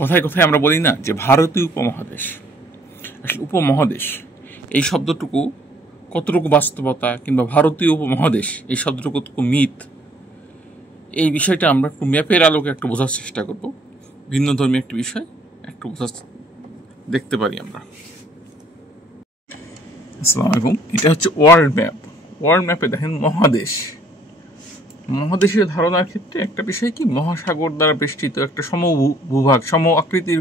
কথায় কথায় আমরা বলি না যে ভারতীয় উপমহাদেশ। আসলে উপমহাদেশ এই শব্দটুকু কতটুকু বাস্তবতা, কিংবা ভারতীয় উপমহাদেশ এই শব্দটুকু কতটুকু মিথ, এই বিষয়টা আমরা একটু ম্যাপের আলোকে একটু বোঝার চেষ্টা করব। ভিন্ন ধর্মী একটি বিষয় একটু দেখতে পারি আমরা। আসসালামু আলাইকুম। এটা হচ্ছে ওয়ার্ল্ড ম্যাপ। ওয়ার্ল্ড ম্যাপে দেখেন মহাদেশের ধারণার ক্ষেত্রে একটা বিষয় কি, মহাসাগর দ্বারা বেষ্টিত একটা ভূভাগ, সম আকৃতির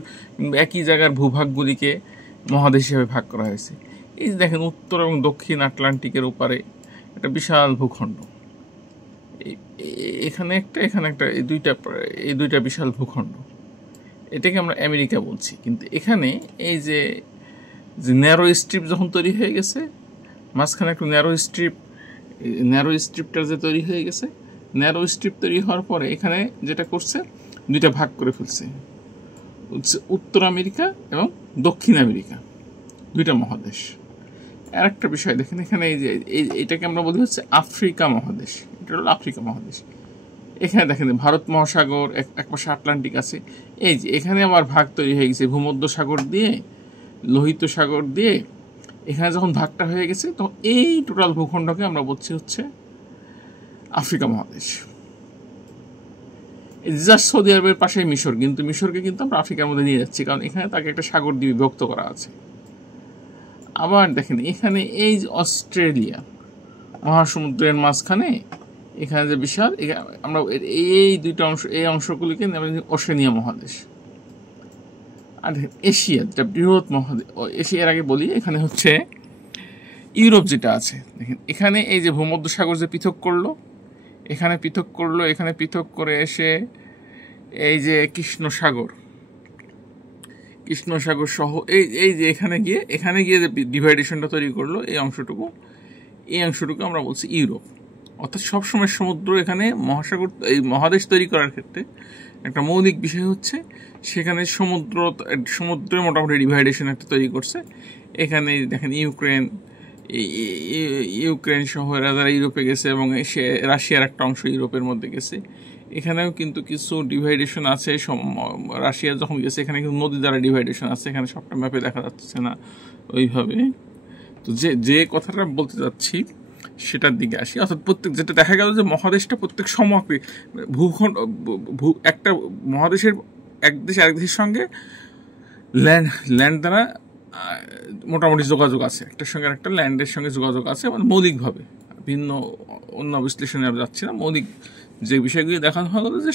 একই জায়গার ভূভাগগুলিকে মহাদেশ হিসেবে ভাগ করা হয়েছে। এই যে দেখেন উত্তর এবং দক্ষিণ আটলান্টিকের ওপারে একটা বিশাল ভূখণ্ড, এখানে একটা এই দুইটা বিশাল ভূখণ্ড, এটাকে আমরা আমেরিকা বলছি। কিন্তু এখানে এই যে ন্যারো স্ট্রিপ যখন তৈরি হয়ে গেছে, মাঝখানে একটু ন্যারো স্ট্রিপটা যে তৈরি হয়ে গেছে, ন্যারো স্ট্রিপ তৈরি হওয়ার পরে এখানে যেটা করছে, দুইটা ভাগ করে ফেলছে, উত্তর আমেরিকা এবং দক্ষিণ আমেরিকা, দুইটা মহাদেশ। আর একটা বিষয় দেখেন, এখানে এই যে এটাকে আমরা বলি হচ্ছে আফ্রিকা মহাদেশ, এটা হলো আফ্রিকা মহাদেশ। এখানে দেখেন ভারত মহাসাগর, এক পাশে আটলান্টিক আছে, এই যে এখানে আবার ভাগ তৈরি হয়ে গেছে ভূমধ্য সাগর দিয়ে, লোহিত সাগর দিয়ে। এখানে যখন ভাগটা হয়ে গেছে, তখন এই টোটাল ভূখণ্ডকে আমরা বলছি হচ্ছে আফ্রিকা মহাদেশ। জাস্ট সৌদি আরবের পাশে মিশর, কিন্তু মিশরকে কিন্তু আমরা আফ্রিকার মধ্যে নিয়ে যাচ্ছি, কারণ এখানে তাকে একটা সাগর দিয়ে বিভক্ত করা আছে। আবার দেখেন এখানে এই যে অস্ট্রেলিয়া, মহাসমুদ্রের মাঝখানে এখানে যে বিশাল, আমরা এই দুইটা অংশ, এই অংশগুলিকে ওশেনিয়া মহাদেশ। আর এশিয়া, যেটা বৃহৎ মহাদেশ, এশিয়ার আগে বলি, এখানে হচ্ছে ইউরোপ যেটা আছে। দেখেন এখানে এই যে ভূমধ্য সাগর যে পৃথক করলো, এখানে পৃথক করে এসে এই যে কৃষ্ণ সাগর সহ এই যে এখানে গিয়ে যে ডিভাইডেশনটা তৈরি করলো, এই অংশটুকু আমরা বলছি ইউরোপ। অর্থাৎ সবসময় সমুদ্র, এখানে এই মহাদেশ তৈরি করার ক্ষেত্রে একটা মৌলিক বিষয় হচ্ছে সেখানে সমুদ্রে মোটামুটি ডিভাইডেশন একটা তৈরি করছে। এখানে দেখেন ইউক্রেন সহ যারা ইউরোপে গেছে, এবং রাশিয়ার একটা অংশ ইউরোপের মধ্যে গেছে। এখানেও কিন্তু কিছু ডিভাইডেশন আছে। রাশিয়া যখন গেছে, এখানে কিন্তু নদী দ্বারা ডিভাইডেশন আছে, এখানে সবটা ম্যাপে দেখা যাচ্ছে না ওইভাবে। তো যে কথাটা বলতে যাচ্ছি সেটার দিকে আসি। অর্থাৎ যেটা দেখা গেল যে মহাদেশটা প্রত্যেক ভূখণ্ড, একটা মহাদেশের এক দেশ আরেক দেশের সঙ্গে ল্যান্ড দ্বারা মোটামুটি যোগাযোগ আছে, একটার সঙ্গে একটা ল্যান্ডের সঙ্গে যোগাযোগ আছে, মানে মৌলিকভাবে। ভিন্ন অন্য বিশ্লেষণে আমরা যাচ্ছি না, মৌলিক যে বিষয়গুলি দেখানো হয়ে গেল যে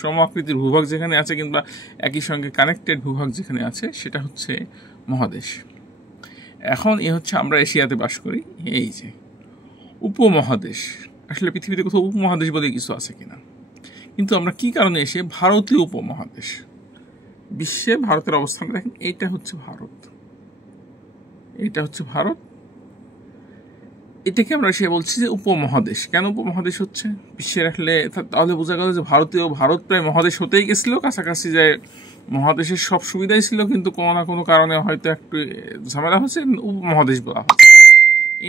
সম আকৃতির ভূভাগ যেখানে আছে, কিংবা একই সঙ্গে কানেক্টেড ভূভাগ যেখানে আছে, সেটা হচ্ছে মহাদেশ। এখন হচ্ছে আমরা এশিয়াতে বাস করি। এই যে উপমহাদেশ, আসলে পৃথিবীতে কোথাও উপমহাদেশ বলে কিছু আছে কিনা, কিন্তু আমরা কি কারণে এসে ভারতীয় উপমহাদেশ, বিশ্বে ভারতের অবস্থান দেখেন, এটা হচ্ছে ভারত, এটাকে আমরা এসে বলছি যে উপমহাদেশ। কেন উপমহাদেশ হচ্ছে বিশ্বে রাখলে, তাহলে বোঝা গেল যে ভারত প্রায় মহাদেশ হতেই গেছিল, কাছাকাছি যায়, মহাদেশের সব সুবিধাই ছিল, কিন্তু কোনো না কোনো কারণে হয়তো একটু ঝামেলা হচ্ছে, উপমহাদেশ বলা হচ্ছে,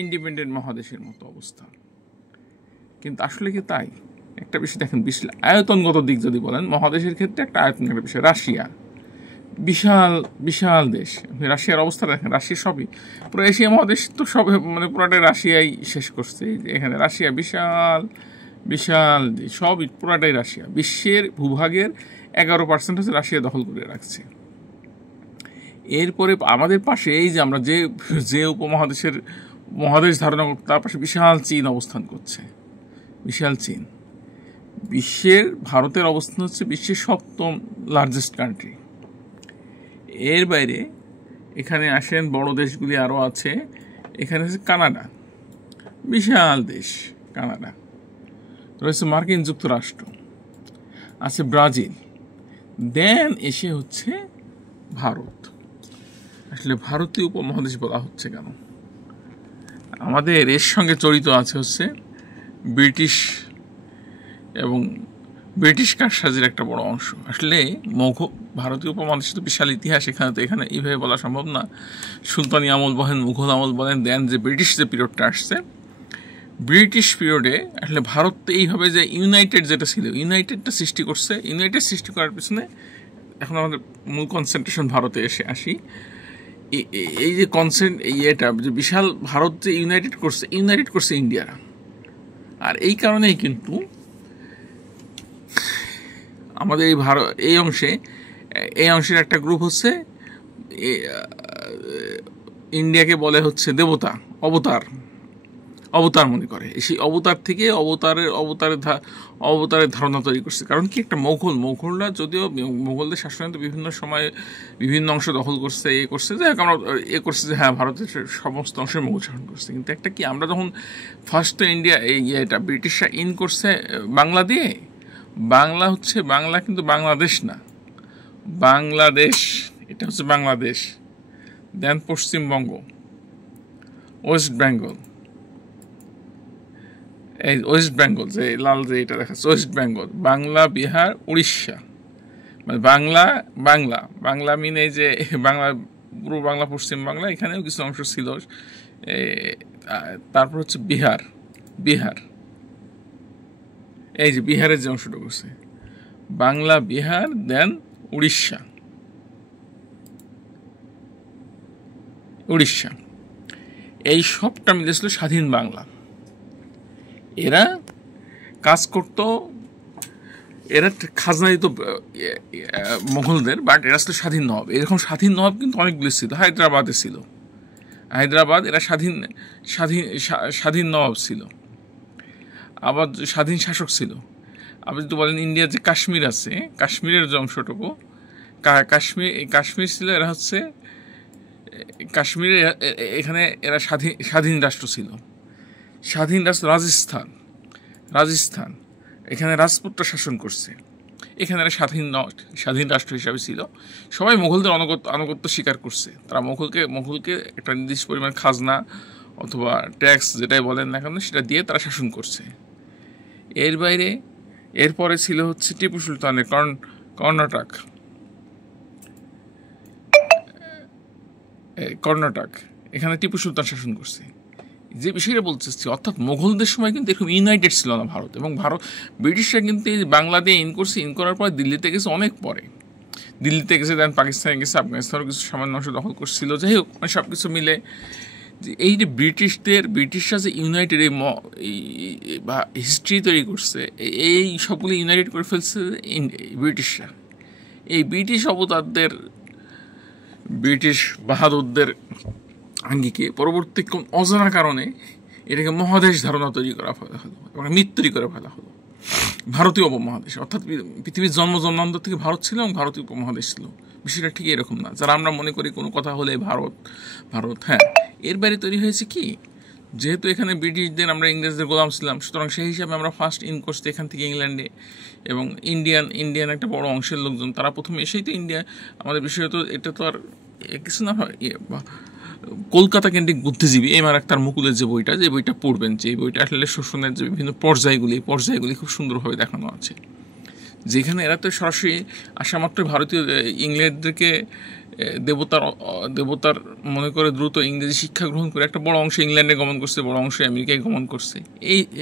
ইন্ডিপেন্ডেন্ট মহাদেশের মতো অবস্থা। কিন্তু আসলে কি তাই? একটা বিষয় দেখেন, আয়তনগত দিক যদি বলেন, মহাদেশের ক্ষেত্রে একটা আয়তনগত বিষয়, রাশিয়া বিশাল দেশ। রাশিয়ার অবস্থা দেখেন, রাশিয়া সবই পুরো এশিয়া মহাদেশ তো সব, মানে পুরাটাই রাশিয়াই শেষ করছে। এখানে রাশিয়া বিশাল দেশ, সবই পুরাটাই রাশিয়া। বিশ্বের ভূভাগের 11% হচ্ছে রাশিয়া দখল করে রাখছে। এরপরে আমাদের পাশে এই যে আমরা যে মহাদেশ ধারণা করতে, তার পাশে বিশাল চীন অবস্থান করছে, বিশাল চীন। ভারতের অবস্থান হচ্ছে বিশ্বের 7ম লার্জেস্ট কান্ট্রি। এর বাইরে এখানে আসেন বড় দেশগুলি আরও আছে। এখানে হচ্ছে কানাডা, বিশাল দেশ কানাডা, রয়েছে মার্কিন যুক্তরাষ্ট্র, আছে ব্রাজিল, দেন এসে হচ্ছে ভারত। আসলে ভারতীয় উপমহাদেশ বলা হচ্ছে কেন? আমাদের এর সঙ্গে জড়িত আছে হচ্ছে ব্রিটিশ কারসাজির একটা বড় অংশ। আসলে ভারতীয় উপমহাদেশে তো বিশাল ইতিহাস, এখানে এইভাবে বলা সম্ভব না। সুলতানি আমল বলেন, মুঘল আমল বলেন, দেন যে ব্রিটিশ যে পিরিয়ডটা আসছে, ব্রিটিশ পিরিয়ডে আসলে ভারত এইভাবে যে ইউনাইটেড যেটা ছিল, ইউনাইটেডটা সৃষ্টি করছে। ইউনাইটেড সৃষ্টি করার পিছনে এখন আমাদের মূল কনসেন্ট্রেশন ভারতে আসি। এই যে এটা যে বিশাল ভারত যে ইউনাইটেড করছে ইন্ডিয়ারা। আর এই কারণেই কিন্তু আমাদের এই অংশের একটা গ্রুপ হচ্ছে ইন্ডিয়াকে বলে হচ্ছে দেবতা, অবতার মনে করে। সেই অবতার থেকে অবতারের ধারণা তৈরি করছে। কারণ কি, একটা মোগলরা যদিও মোগলদের শাসনে বিভিন্ন সময় বিভিন্ন অংশ দখল করছে, করছে যে আমরা করছে যে হ্যাঁ ভারতের সমস্ত অংশে মোগল শাসন করছে, কিন্তু একটা কি, আমরা যখন ফার্স্ট ইন্ডিয়া এটা ব্রিটিশরা করছে বাংলা দিয়ে, বাংলা কিন্তু বাংলাদেশ না, বাংলাদেশ এটা হচ্ছে বাংলাদেশ, দেন পশ্চিমবঙ্গ, ওয়েস্ট বেঙ্গল, এই ওয়েস্ট বেঙ্গল যে লাল যে এটা দেখাচ্ছে ওয়েস্ট বেঙ্গল, বাংলা, বিহার, উড়িষ্যা, মানে বাংলা মিন এই যে বাংলা, পূর্ব বাংলা, পশ্চিম বাংলা, এখানেও কিছু অংশ ছিল। তারপর হচ্ছে বিহার, এই যে বিহারের যে অংশটা করছে বাংলা, বিহার, দেন উড়িষ্যা, এই সবটা মিলেছিল স্বাধীন বাংলা। এরা কাজ করত, এরা খাজনা দিত মোগলদের, বাট এরা ছিল স্বাধীন নবাব। এরকম স্বাধীন নবাব কিন্তু অনেকগুলি ছিল। হায়দ্রাবাদে ছিল, এরা স্বাধীন নবাব ছিল, আবার স্বাধীন শাসক ছিল। আবার যদি বলেন ইন্ডিয়ার যে কাশ্মীর আছে, কাশ্মীরের যে অংশটুকু কাশ্মীর ছিল, এরা হচ্ছে কাশ্মীরে, এখানে এরা স্বাধীন রাষ্ট্র ছিল। স্বাধীন রাষ্ট্র রাজস্থান, এখানে রাজপুতরা শাসন করছে। এখানে এরা স্বাধীন রাষ্ট্র হিসাবে ছিল। সবাই মোগলদের আনুগত্য স্বীকার করছে। তারা মোগলকে একটা নির্দিষ্ট পরিমাণ খাজনা অথবা ট্যাক্স যেটাই বলেন না কেন সেটা দিয়ে তারা শাসন করছে। এর বাইরে এরপরে ছিল হচ্ছে টিপু সুলতানের কর্ণাটক, এখানে টিপু সুলতান শাসন করছে। যে বিষয়টা বলতে চাচ্ছি, অর্থাৎ মোগলদের সময় কিন্তু এরকম ইউনাইটেড ছিল না ভারত, এবং ব্রিটিশরা কিন্তু এই বাংলা দিয়ে করার পর দিল্লিতে গেছে অনেক পরে, দেন পাকিস্তানে গেছে, আফগানিস্তানেও কিছু সামান্য অংশ দখল করছিল। যাই হোক, মানে সব কিছু মিলে যে এই যে ব্রিটিশরা যে ইউনাইটেড বা হিস্ট্রি তৈরি করছে, এই সবগুলো ইউনাইটেড করে ফেলছে ব্রিটিশরা। এই ব্রিটিশ বাহাদুরদের আঙ্গিকে পরবর্তী অজানা কারণে এটাকে মহাদেশ ধারণা তৈরি করা হলো এবং মৃত্যুরি করে ফেলা হলো ভারতীয় উপমহাদেশ। অর্থাৎ পৃথিবীর জন্মান্তর থেকে ভারত ছিল এবং ভারতীয় উপমহাদেশ ছিল। বিষয়টা ঠিক এরকম না, যারা আমরা মনে করি কোনো কথা হলে ভারত হ্যাঁ। এর বাইরে তৈরি হয়েছে কি, যেহেতু এখানে ব্রিটিশদের, আমরা ইংরেজদের গোলাম ছিলাম, সুতরাং সেই হিসাবে আমরা ফার্স্ট করছি এখান থেকে ইংল্যান্ডে, এবং ইন্ডিয়ান একটা বড় অংশের লোকজন তারা প্রথমে এসেই তো ইন্ডিয়া, আমাদের বিষয় তো এটা তো আর কিছু না হয়। কলকাতা কেন্দ্রিক বুদ্ধিজীবী এম.আর. আখতার মুকুলের যে বইটা পড়বেন, যে এই বইটা আসলে শোষণের যে বিভিন্ন পর্যায়গুলি খুব সুন্দরভাবে দেখানো আছে। যেখানে এরা তো সরাসরি আসা মাত্র ভারতীয় ইংরেজদেরকে দেবতার মনে করে দ্রুত ইংরেজি শিক্ষা গ্রহণ করে একটা বড় অংশ ইংল্যান্ডে গমন করছে, বড় অংশ আমেরিকায় গমন করছে।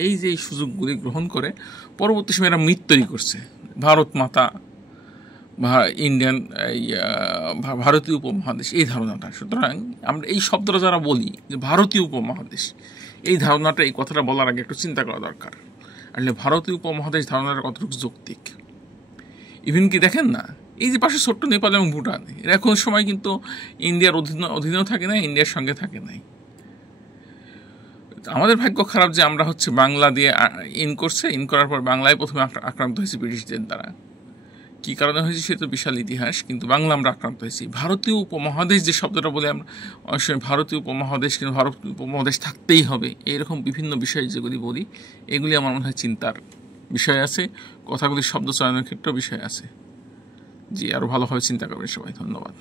এই যে সুযোগগুলি গ্রহণ করে পরবর্তী সময় এরা মিথ তৈরি করছে, ভারত মাতা, ভারতীয় উপমহাদেশ, এই ধারণাটা। সুতরাং আমরা এই শব্দটা যারা বলি যে ভারতীয় উপমহাদেশ, এই ধারণাটা, এই কথাটা বলার আগে একটু চিন্তা করা দরকার। আসলে ভারতীয় উপমহাদেশ ধারণাটা কতটুকু যৌক্তিক। ইভেন কি দেখেন না, এই যে পাশে ছোট্ট নেপাল এবং ভুটান, এরা এখন সময় কিন্তু ইন্ডিয়ার অধীনেও থাকে না, ইন্ডিয়ার সঙ্গে থাকে নাই। আমাদের ভাগ্য খারাপ যে আমরা হচ্ছে বাংলা দিয়ে করার পর বাংলায় প্রথমে আক্রান্ত হয়েছি ব্রিটিশদের দ্বারা। কী কারণে হয়েছে সেটা বিশাল ইতিহাস, কিন্তু বাংলা আমরা আক্রান্ত হয়েছি। ভারতীয় উপমহাদেশ যে শব্দটা বলে আমরা অনেক সময় ভারতীয় উপমহাদেশ, কিন্তু ভারতীয় উপমহাদেশ থাকতেই হবে, এইরকম বিভিন্ন বিষয় যেগুলি বলি, এগুলি আমার মনে হয় চিন্তার বিষয় আছে। কথাগুলি শব্দ চয়নের ক্ষেত্রেও বিষয় আছে। জি, আরও ভালোভাবে চিন্তা করবেন সবাই। ধন্যবাদ।